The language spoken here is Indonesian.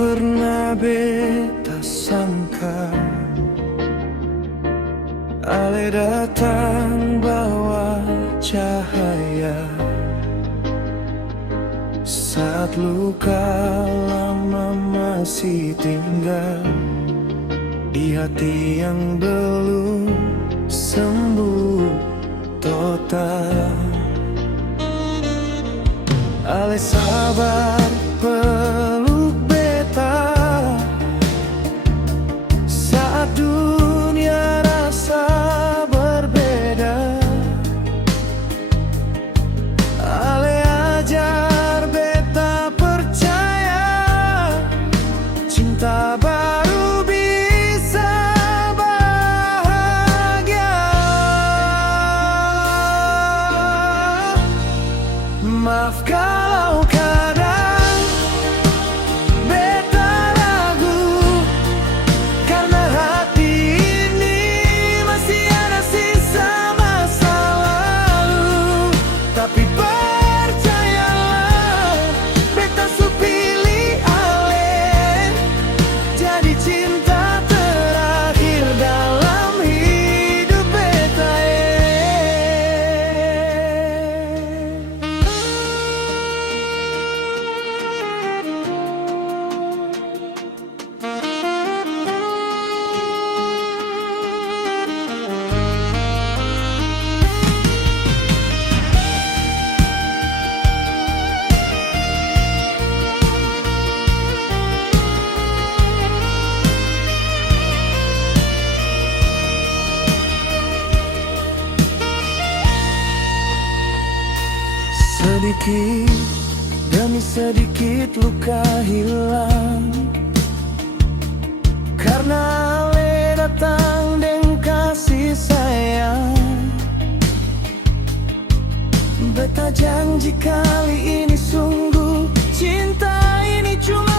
pernah beta sangka Ale datang bawa cahaya saat luka lama masih tinggal di hati yang belum sembuh total. Ale sabar peluk beta saat dunia rasa berbeda. Ale ajar beta percaya cinta baru bisa bahagia. Maaf kalau kadang beta ragu, karena hati ini masih ada sisa masa lalu. Tapi percayalah, beta su pilih Ale jadi cinta terakhir dalam hidup beta. Sedikit demi sedikit luka hilang, karena Ale datang dengan kasih sayang. Beta janji kali ini sungguh, cinta ini cuma